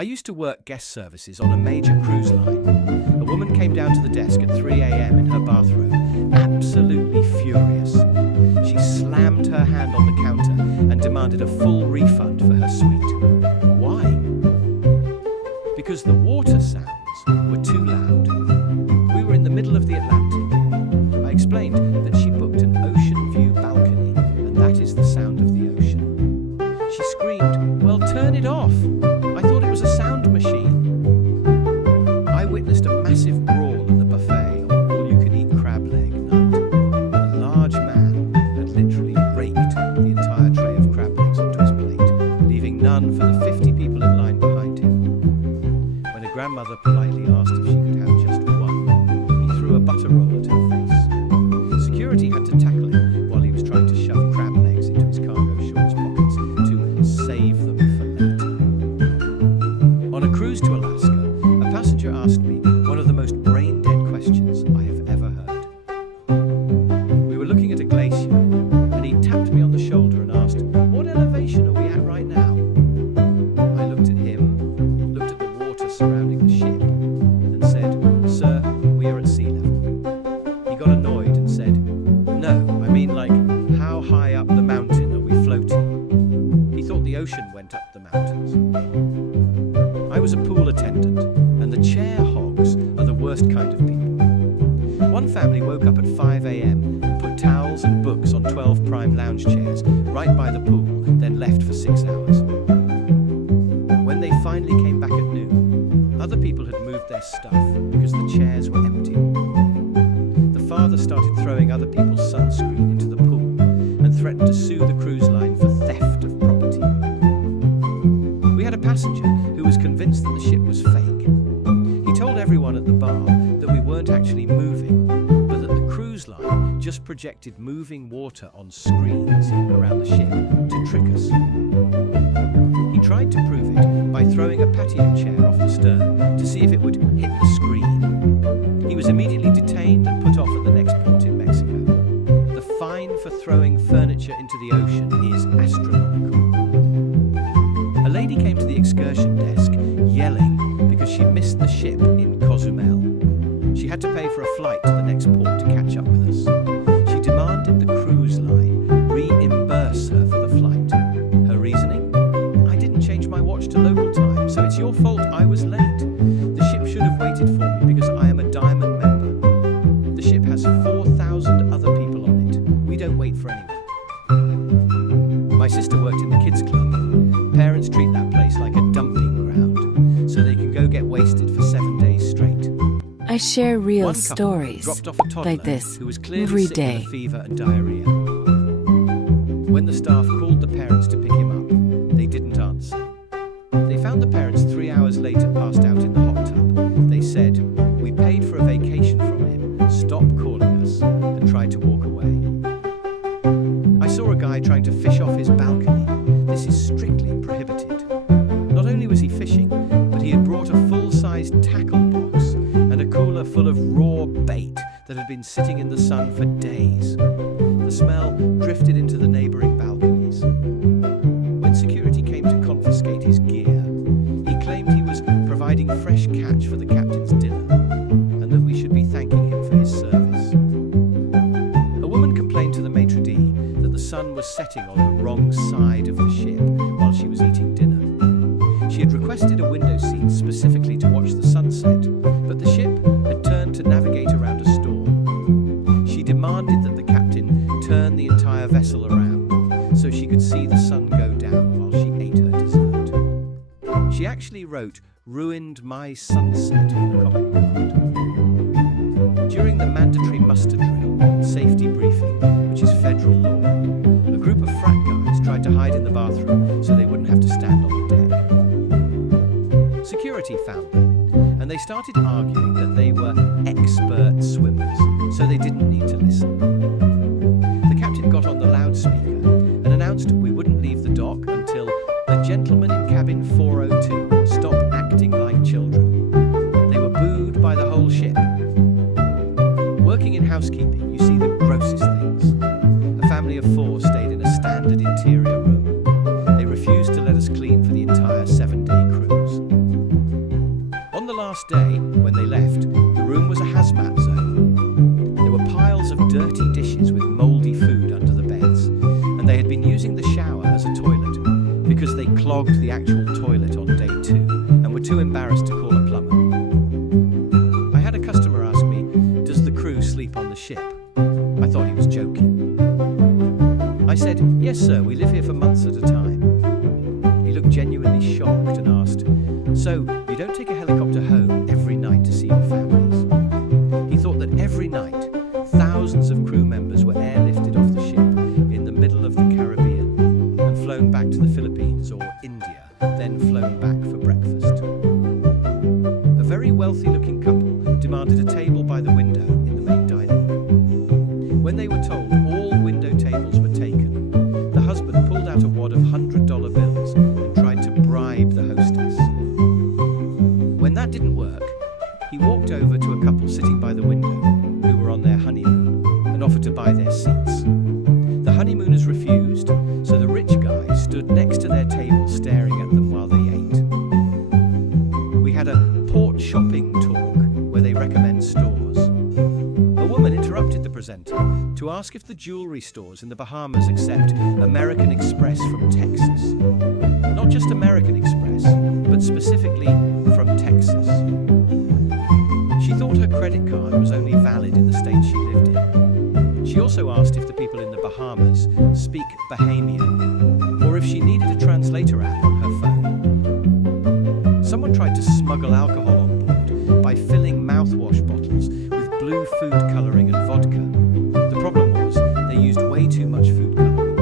I used to work guest services on a major cruise line. A woman came down to the desk at 3 a.m. in her bathrobe, absolutely furious. She slammed her hand on the counter and demanded a full refund for her suite. Why? Because the water sounds were too loud. We were in the middle of the Atlantic. I explained that she booked an ocean view balcony, and that is the sound of the ocean. She screamed, "Well, turn it off! I thought it was a sound machine." I witnessed a massive brawl at the buffet on all-you-can-eat crab leg night. A large man had literally raked the entire tray of crab legs onto his plate, leaving none for the 50 people in line behind him. When a grandmother politely asked if she could have just one, he threw a butter roll at her face. Security had to tackle him while he was trying to shove crab legs into his cargo shorts pockets to save them for later. On a cruise to Alaska, a passenger asked me one of the most brain-dead questions I have ever heard. We were looking at a glacier, and he tapped me on the shoulder and asked, "What elevation are we at right now?" I looked at him, looked at the water surrounding the ship, and said, "Sir, we are at sea level." He got annoyed and said, "No, I mean like, how high up the mountain are we floating?" He thought the ocean went up the mountains. I was a pool attendant, and the chair hogs are the worst kind of people. One family woke up at 5 a.m. and put towels and books on 12 prime lounge chairs right by the pool, then left for 6 hours. When they finally came back at noon, other people had moved their stuff because the chairs were empty. The father started throwing other people's sunscreen into the pool and threatened to sue the cruise line for theft of property. We had a passenger who was convinced that the ship was fake. He told everyone at the bar that we weren't actually moving, but that the cruise line just projected moving water on screens around the ship to trick us. He tried to prove it by throwing a patio chair off the stern to see if it would hit the screen. He was immediately detained and put off at the next port in Mexico. The fine for throwing furniture into the ocean is astronomical. A lady came to the excursion desk yelling because she missed the ship in Cozumel. She had to pay for a flight to the next port to catch up with us. She demanded the cruise line reimburse her for the flight. Her reasoning? "I didn't change my watch to local time, so it's your fault I was late. The ship should have waited for me because I am a diamond member. The ship has 4,000 other people on it. We don't wait for anyone." My sister worked in the kids' club. Parents treat that place like a dumping ground, so they can go get wasted for 7 days straight. I share real One couple stories dropped off a toddler like this who was clearly every sick day. with a fever and diarrhea. When the staff called the parents to pick him up, they didn't answer. They found the parents 3 hours later passed out in the hot tub. They said, "We paid for a vacation from him, stop calling us," and tried to walk away. I saw a guy trying to fish off his balcony. This is strictly prohibited. Not only was he fishing, but he had brought a full-sized tackle box and a cooler full of raw bait that had been sitting in the sun for days. The smell drifted into the neighbouring balconies. When security came to confiscate his gear, he claimed he was providing fresh catch for the captain's dinner and that we should be thanking him for his service. A woman complained to the maitre d' that the sun was setting on the wrong side of the ship while she was eating dinner. She had requested a window seat specifically to watch the sunset, but the ship had turned to navigate around a storm. She demanded that the captain turn the entire vessel around so she could see the sun go down while she ate her dessert. She actually wrote, "Ruined my sunset" on the comment board. During the mandatory muster drill, safety briefing, which is federal law, a group of frat guys tried to hide in the bathroom so they wouldn't have to stand on the deck. Security found them, and they started arguing that they were expert swimmers, so they didn't need to listen. The captain got on the loudspeaker and announced we wouldn't leave the dock until the gentleman in cabin 402 stopped acting like children. They were booed by the whole ship. Working in housekeeping, you see the grossest things. A family of 4 stayed in a standard interior room. They refused to let us clean for the entire 7-day cruise. because they clogged the actual toilet on day 2 and were too embarrassed to call a plumber. I had a customer ask me, "Does the crew sleep on the ship?" I thought he was joking. I said, "Yes, sir, we live here for months at a time." He looked genuinely shocked and asked, "So, you don't take a helicopter home every night to see your families?" He thought that every night, thousands of crew members were airlifted off the ship in the middle of the Caribbean and flown back to the Philippines or India, then flown back for breakfast. A very wealthy-looking couple demanded a table by the window in the main dining room. When they were told all window tables were taken, the husband pulled out a wad of $100 bills and tried to bribe the hostess. When that didn't work, he walked over to a couple sitting by the window who were on their honeymoon and offered to buy their seats. The honeymooners refused, so the rich guy stood next to their table staring at them while they ate. We had a port shopping talk where they recommend stores. A woman interrupted the presenter to ask if the jewelry stores in the Bahamas accept American Express from Texas. Not just American Express, but specifically from Texas. She thought her credit card was only valid in the state she lived in. She also asked if the people in the Bahamas speak Bahamian, or if she needed a translator app on her phone. Someone tried to smuggle alcohol on board by filling mouthwash bottles with blue food colouring and vodka. The problem was they used way too much food colouring.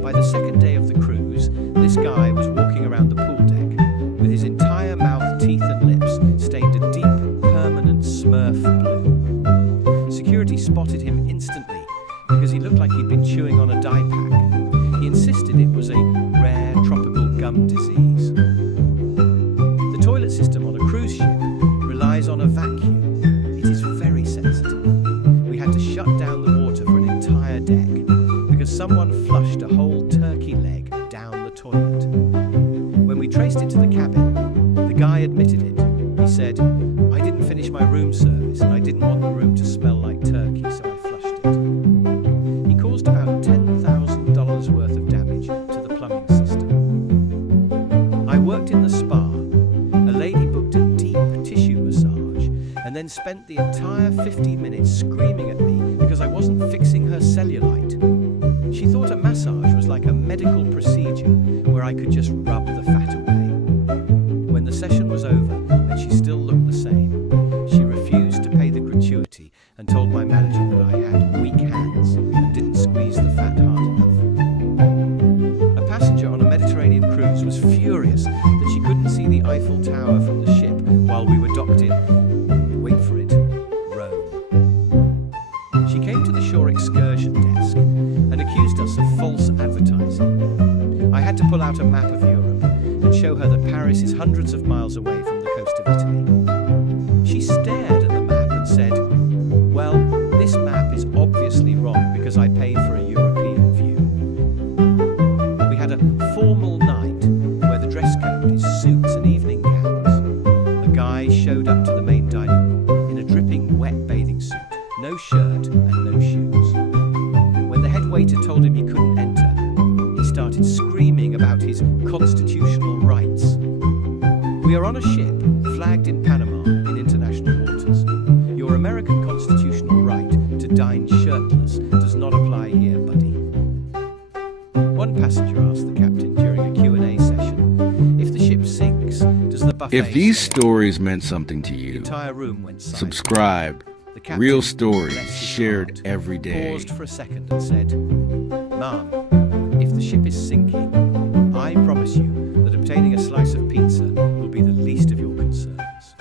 By the second day of the cruise, this guy was walking around the pool deck with his entire mouth, teeth and lips stained a deep, permanent Smurf blue. Security spotted him instantly because he looked like he'd been chewing on a dye pack. He insisted it was a rare tropical gum disease. The toilet system on a cruise ship relies on a vacuum. It is very sensitive. We had to shut down the water for an entire deck because someone flushed a whole turkey leg down the toilet. When we traced it to the cabin, the guy admitted it. He said, "I didn't finish my room service and I didn't want the room to smell like turkey, so I flushed it." He caused about $10,000 worth of damage to the plumbing system. I worked in the spa. A lady booked a deep tissue massage and then spent the entire 15 minutes screaming at me because I wasn't fixing her cellulite. She thought a massage was like a medical procedure where I could just rub the fat away. When the session was over and she still looked the same, she refused to pay the gratuity and told my manager that I had weak hands and didn't squeeze the fat hard enough. A passenger on a Mediterranean cruise was furious that she couldn't see the Eiffel Tower from the ship while we were docked in, wait for it, Rome. She came to the shore excursion desk and accused us of false advertising. I had to pull out a map of Europe and show her that Paris is hundreds of miles away from the coast of Italy. She stared at the map and said, "Well, this map is obviously wrong because I paid for a European view." We had a formal night where the dress code is suits and evening gowns. A guy showed up to the main dining room in a dripping wet bathing suit, no shirt and no shoes. When the head waiter told him he couldn't enter, he started screaming about his constitutional rights. We are on a ship flagged in Panama in international waters. Your American constitutional right to dine shirtless does not apply here, buddy. One passenger asked the captain during a Q&A session, if the ship sinks, does the buffet... If these stories meant something to The you, entire room went silent. subscribe. The captain, Real stories bless his shared heart, every day. paused for a second and said, "Ma'am, if the ship is sinking, I promise you that obtaining a slice of pizza will be the least of your concerns."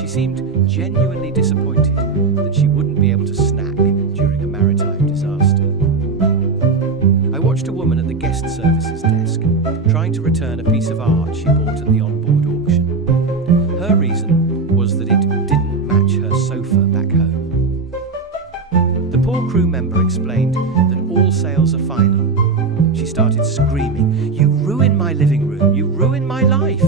She seemed genuinely disappointed that she wouldn't be able to snack during a maritime disaster. I watched a woman at the guest services desk trying to return a piece of art she bought at the onboard auction. Her reason was that it didn't match her sofa back home. The poor crew member explained that all sales are final. She started screaming, "You ruined my living room, you ruined my life."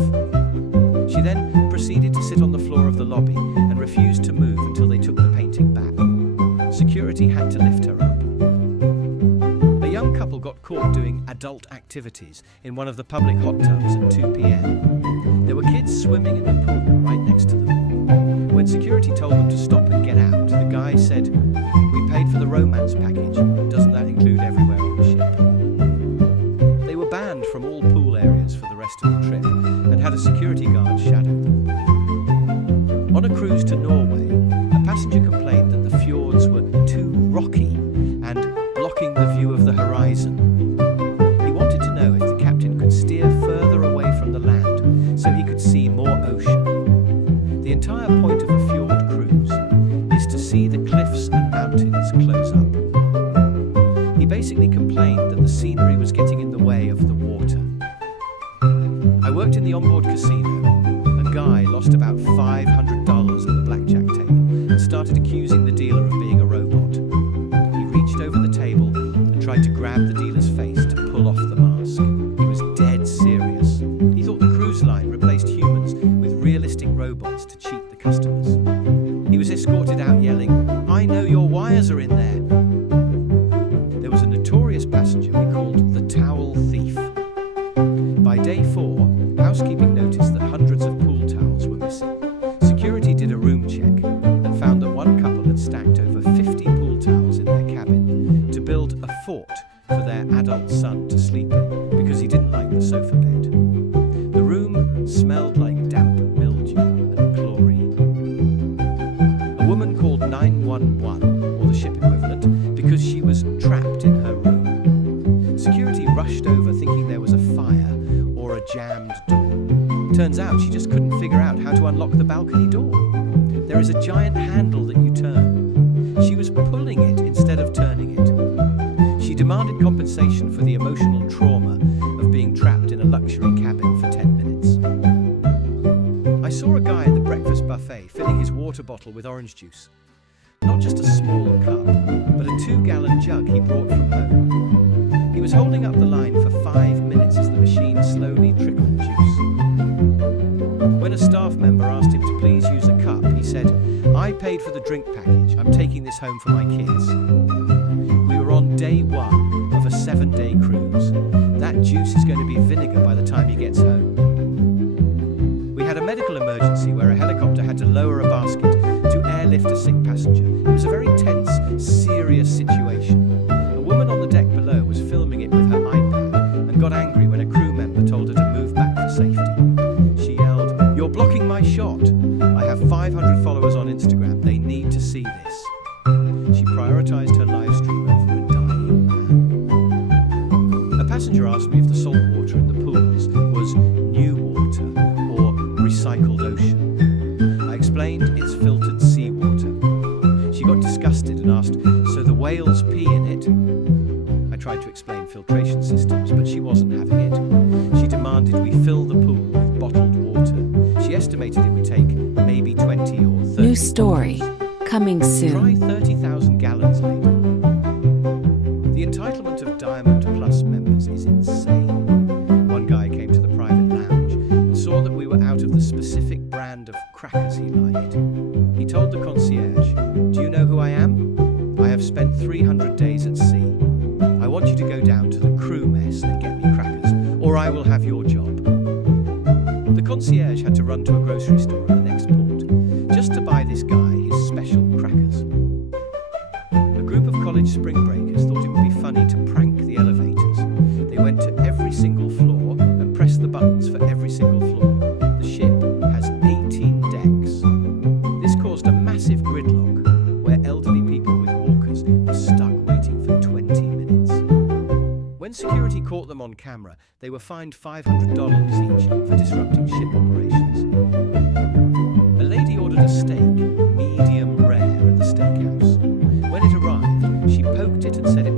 She then proceeded to sit on the floor of the lobby and refused to move until they took the painting back. Security had to lift her up. A young couple got got caught doing adult activities in one of the public hot tubs at 2 p.m. There were kids swimming in the pool right next to them. When security told them to stop and get out, the guy said, "We paid for the romance package. Doesn't that include everywhere on the ship?" They were banned from all pool areas for the rest of the trip and had a security guard shadow them. On a cruise to Norway, a passenger complained that the fjords were too rocky and blocking the view of the horizon. He wanted to know if the captain could steer further away from the land so he could see more ocean. The entire point of a fjord cruise is to see the cliffs and mountains close up. He basically complained that the scenery was getting in the way of the water. I worked in the onboard casino. A guy lost about $500 at the blackjack table and started accusing the dealer of being a robot. He reached over the table and tried to grab the dealer's face to pull off the mask. He was dead serious. He thought the cruise line replaced humans with realistic robots to cheat the customers. He was escorted out yelling, "I know your wires are in there." There was a notorious passenger we called the Towel Thief. By day 4, housekeeping noticed that hundreds of pool towels were missing. Security did a room check and found that one couple had stacked over 50 pool towels in their cabin to build a fort for their adult son to sleep in because he didn't like the sofa bed. The room smelled like damp mildew and chlorine. A woman called 911, or the ship equivalent, because she was trapped in her room. Security rushed over thinking there was a fire or a jammed door. Turns out she just couldn't figure out how to unlock the balcony door. There is a giant handle that you turn. She was pulling it instead of turning it. She demanded compensation for the emotional trauma of being trapped in a luxury cabin for 10 minutes. I saw a guy at the breakfast buffet filling his water bottle with orange juice. Not just a small cup, but a 2-gallon jug he brought from home. He was holding up the line for 5 minutes as the machine slowly trickled juice. When a staff member asked him to please use a cup, he said, "I paid for the drink package. I'm taking this home for my kids." We were on day 1 of a 7-day cruise. That juice is going to be vinegar by the time he gets home. We had a medical emergency where a helicopter had to lower a basket to airlift a sick passenger. It was a very tense, serious situation. A woman on the deck below was filming it with her iPad and got angry when a crew member told her to move back for safety. She yelled, "You're blocking my shot. I have 500 followers on Instagram. They need to see this." She prioritized her live stream over a dying man. A passenger asked me if the salt water in the pools was new water or recycled ocean. I explained it's filtered seawater. She got disgusted and asked, "So the whales pee in it?" I tried to explain filtration systems, but she wasn't having it. She demanded we fill the pool with bottled water. She estimated it would take maybe 20 or 30 New story, coming Try soon. 30,000 gallons later. The entitlement of Diamond Plus members is insane. One guy came to the private lounge and saw that we were out of the specific brand of crackers he liked. He told the concierge, "Do you know who I am? I have spent 300 days at sea. I want you to go down to the crew mess and get me crackers, or I will have your job." The concierge had to run to a grocery store in the next port just to buy this guy his special crackers. A group of college spring breakers thought it would be funny to prank the elevators. They went to every single floor and pressed the buttons for every single floor. The ship has 18 decks. This caused a massive gridlock where elderly people with walkers were stuck waiting for 20 minutes. When security caught them on camera, they were fined $500 each for disrupting ship operations. A lady ordered a steak, medium rare, at the steakhouse. When it arrived, she poked it and said it